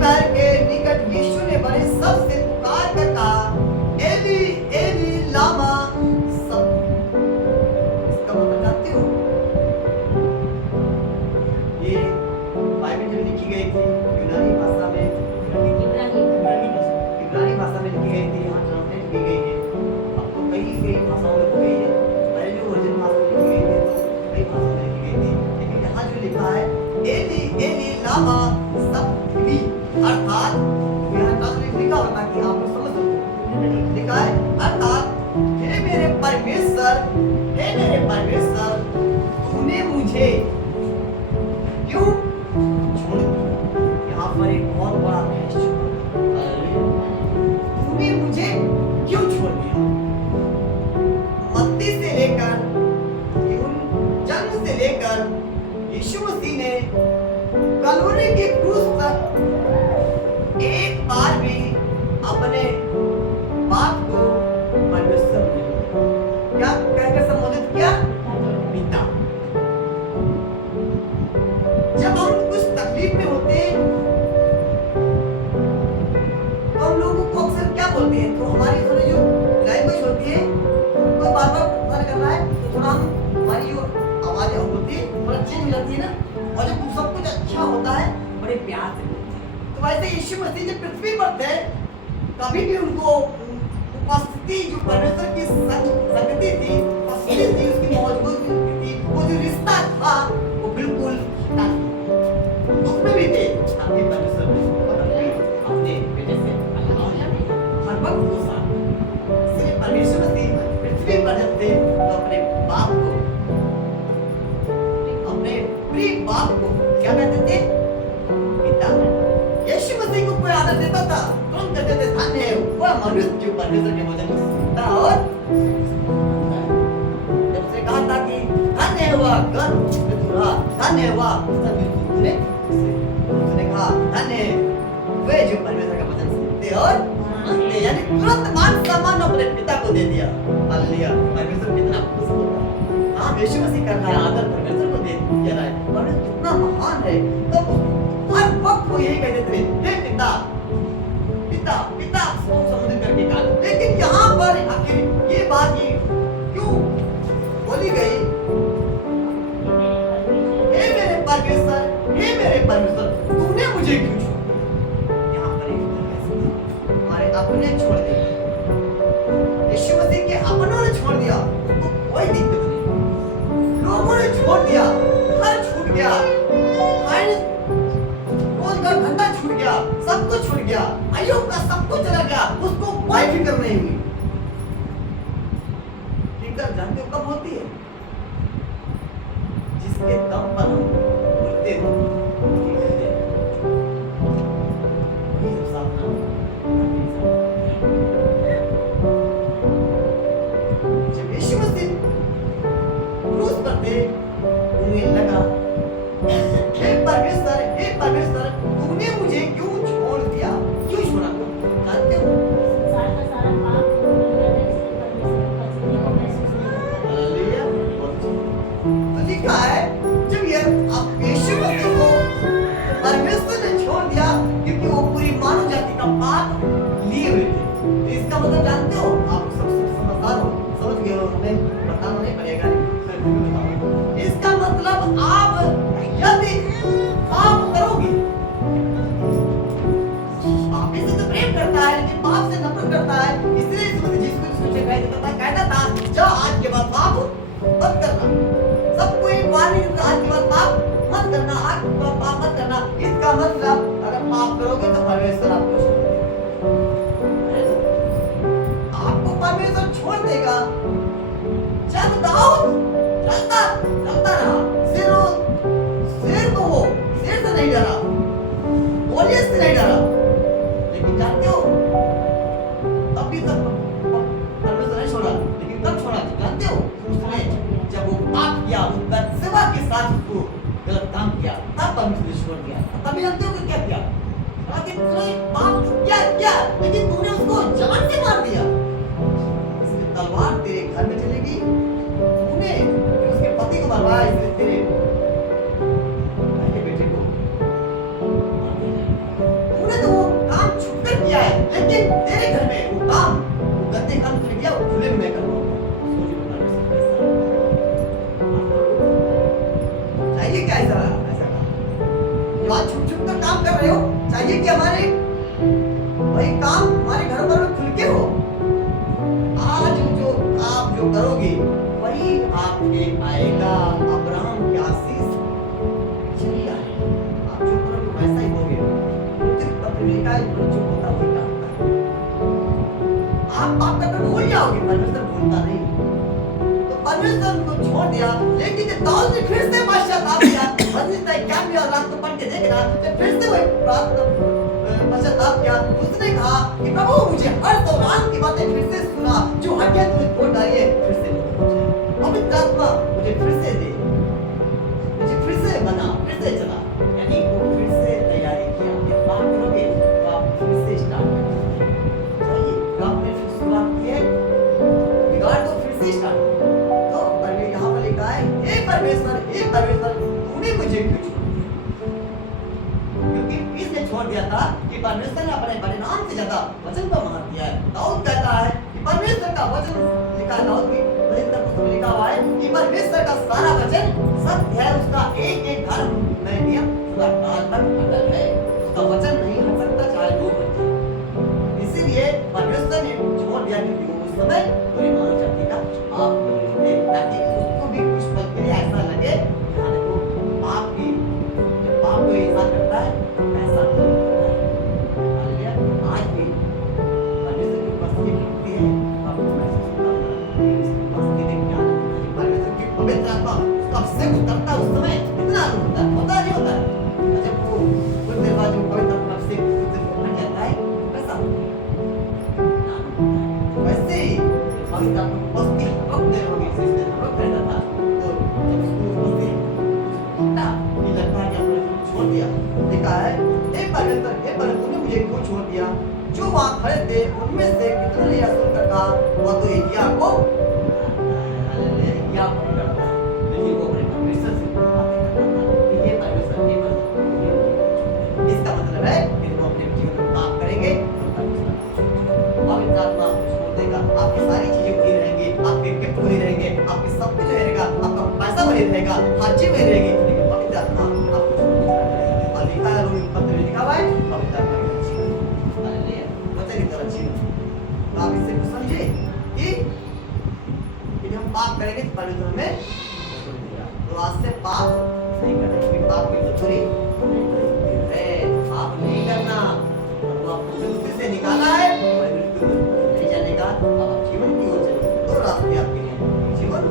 पैर के निकट यीशु ने बड़े शब्द से पुकार कर कहा, एली एली लामा सब। इसका मतलब जानते हो? ये बाइबल जो लिखी गई थी यूनानी भाषा में, इब्रानी भाषा में लिखी गई थी, यहाँ ट्रांसलेट की गई है। अब तो कई भाषाओं में हो गई है। पहले जो ओरिजिनल भाषा में लिखी गई थी तो कई भाषाओं में लिखी गई थी, लेकिन यहाँ जो लिखा है एली एली लामा सबक्तानी, अर्थात यहाँ ट्रांसलेट लिखा होगा कि आप लोग समझ सको। लिखा है अर्थात हे मेरे परमेश्वर, हे मेरे परमेश्वर, तूने मुझे क्यों छोड़ दिया? यहाँ पर एक बहुत बड़ा रहस्य है। तूने मुझे क्यों छोड़ दिया? मत्ती से लेकर जन्म से लेकर यीशु मसीह ने कलवरी के क्रूस तक एक बार भी अपने बाप को परमेश्वर क्या कहकर संबोधित किया? पिता। जब हम कुछ तकलीफ में होते हैं तो हम लोगों को अक्सर क्या बोलते हैं, तो हमारी थोड़ी जो लैंग्वेज होती है उनको बार बार पता करना है, तो थोड़ा हमारी जो आवाज होती है थोड़ा चेंज हो जाती है ना, और जब सब कुछ अच्छा होता है बड़े प्यार से बोलते हैं। तो वैसे यीशु मसीह जब पृथ्वी पर थे कभी भी उनको उपस्थिति जो परमेश्वर की संगति थी, उपस्थिति थी, उसकी मौजूदगी थी, वो जो रिश्ता था वो बिल्कुल दुख में भी थे, अपने परमेश्वर अपने बेटे से हर वक्त वो साथ। इसलिए परमेश्वर मसीह पृथ्वी पर जब थे तो अपने बाप को, अपने प्रिय बाप को क्या कहते थे? पिता। यीशु मसीह को कोई आदर देता था तुरंत कहते थे धन्य है वह मनुष्य जो परमेश्वर के वचन को सुनता और जब से कहा था कि धन्य है वह घर में तू रहा, धन्य है वह तूने, उसने कहा धन्य है वे जो परमेश्वर का वचन सुनते और मानते, यानी तुरंत मान सम्मान अपने पिता को दे दिया। हालेलुया। परमेश्वर कितना खुश होता है। हाँ, यीशु मसीह कर रहा है आदर परमेश्वर को दे रहा है, परमेश्वर कितना महान है। तो हर वक्त वो यही कहते थे हे पिता पिता पिता संबोधित करके कहा। लेकिन यहाँ पर आखिर ये बात ही क्यों बोली गई? हे मेरे परमेश्वर, हे मेरे परमेश्वर, तूने मुझे क्यों छोड़ा? यहाँ पर एक हमारे अपने छोड़ दिया, यीशु मसीह के अपनों ने छोड़ दिया, उसको कोई दिक्कत नहीं। लोगों ने छोड़ दिया, घर छूट गया, रोज का धंधा छूट गया, सब कुछ छूट गया, अय्यूब का सब कुछ चला गया, उसको कोई फिक्र नहीं हुई। फिक्र जानते हो कब होती है? जिसके दम पर हम बोलते हो जब यीशु मसीह क्रूस पर थे, उन्हें लगा हे परमेश्वर, तूने मुझे क्यों छोड़ दिया? क्यों छोड़ा? जानते हो? हालेलुया। तो लिखा है जब यीशु मसीह को परमेश्वर ने छोड़ दिया क्योंकि वो पूरी मानव जाति का पाप लिए हुए थे। तो इसका मतलब जानते हो? आप सब समझदार हो, समझ गए हो, हमें बताना नहीं पड़ेगा। इसका मतलब आप यदि पाप करोगे, पाप से तो प्रेम करता है लेकिन पाप से नफरत करता है, इसलिए जिसको कहता था जाओ आज के बाद पाप मत करना। सबको एक वार्निंग देता आज के बाद पाप मत करना, आज के बाद पाप मत करना। इसका मतलब अगर पाप करोगे तो परमेश्वर आपको आपको परमेश्वर छोड़ देगा। जब दाऊद चलता रहा, शेर तो वो शेर से नहीं डरा, गोलियत से नहीं डरा, लेकिन जानते हो तभी तक परमेश्वर नहीं छोड़ा। लेकिन कब छोड़ा जानते हो? उसने जब वो पाप किया, वो बदसेवा के साथ उसको गलत काम किया, तब परमेश्वर ने छोड़ दिया। तभी जानते हो कि क्या किया? पाप काम कर रहे हो, चाहिए कि हमारे वही काम हमारे घर पर खुल के हो। आज जो आप जो करोगे वही आपके आएगा। अब्राहम की आशीष चली आएगी। आप जो करोगे वैसा ही होगे। पत्र में लिखा है जो होता वही करता है। आप पाप करना भूल जाओगे, परमेश्वर भूलता नहीं। तो परमेश्वर उनको छोड़ दिया, लेकिन जब दाऊद ने फिर से पश्चाताप किया, क्या भी रात को पढ़ के देखना, जब फिर से वही पश्चाताप किया, उसने कहा कि प्रभु मुझे हर दौरान की बातें फिर से सुना, जो हड्डियां तुझे तोड़ डाली है फिर से पवित्र आत्मा मुझे फिर से दे, मुझे फिर से बना, फिर से चला। यानी वो फिर से तैयारी किया। आप करोगे तो आप फिर से स्टार्ट करोगे। चाहिए आपने फिर शुरुआत की है, बिगाड़ दो, फिर से स्टार्ट करो। तो परमेश्वर यहाँ पर लिखा है, हे परमेश्वर तूने मुझे क्यों छोड़ा? क्योंकि इसने छोड़ दिया था कि परमेश्वर ने अपने परिणाम से ज्यादा वचन को मान दिया है। दाऊद कहता है कि परमेश्वर का वचन लिखा है, दाऊद की भजन का पुस्तक में लिखा हुआ है कि परमेश्वर का सारा वचन सत्य है, उसका एक एक धर्म में नियम सदा काल तक अटल है, उसका वचन नहीं हट सकता चाहे जो बचे। इसीलिए परमेश्वर ने छोड़ दिया क्योंकि वो उस समय पूरी मानव जाति का आप थे, ताकि उसको भी कुछ पल के लिए ऐसा लगे कि हाँ देखो पाप की, जब पाप कोई इंसान करता है ऐसा नहीं होता है। हालेलुया। आज भी परमेश्वर की उपस्थिति मिलती है, आपको महसूस होता है इस उपस्थिति में क्या होता है। परमेश्वर की पवित्र आत्मा कब से उतरता है, उस समय इतना आनंद होता है, नहीं होता है। जब वो कुछ देर बाद जो पवित्र आत्मा से बन जाता है कैसा वैसे ही पवित्र आत्मा उपस्थिति रोक देर होगी, इसलिए रोक रहता था। तो जब उसको उपस्थिति उठा ये लगता है कि हमने छोड़ दिया। लिखा है, हे परमेश्वर तूने मुझे क्यों छोड़ दिया? जो वहाँ खड़े थे उनमें से कितने ने यह सुनकर कहा वह तो एलिया को करता है, लेकिन वो अपने परमेश्वर से बातें करता था कि ये परमेश्वर ये परमेश्वर। इसका मतलब है कि तुम अपने जीवन में पाप करेंगे तो परमेश्वर पवित्र आत्मा छोड़ देगा। आपकी सारी चीजें वही रहेंगी, आपके गिफ्ट वही रहेंगे, आपके सब कुछ रहेगा, आपका पैसा वही रहेगा, हर चीज वही रहेगी, लेकिन पवित्र आत्मा आपको छोड़ देगा। और लिखा है रोमी पत्र में लिखा हुआ है पवित्र आत्मा की तरफ जीवन। हालेलुया। वचन की तरफ जीवन। तो आप इससे कुछ समझे कि हम पाप करेंगे तो परमेश्वर हमें छोड़ देगा। तो आज से पाप नहीं करना, क्योंकि पाप की मजदूरी है, पाप नहीं करना। और वो आपको मृत्यु से निकाला है, मृत्यु नहीं जाने का, अब आप जीवन की ओर चलो। दो रास्ते आपके लिए, जीवन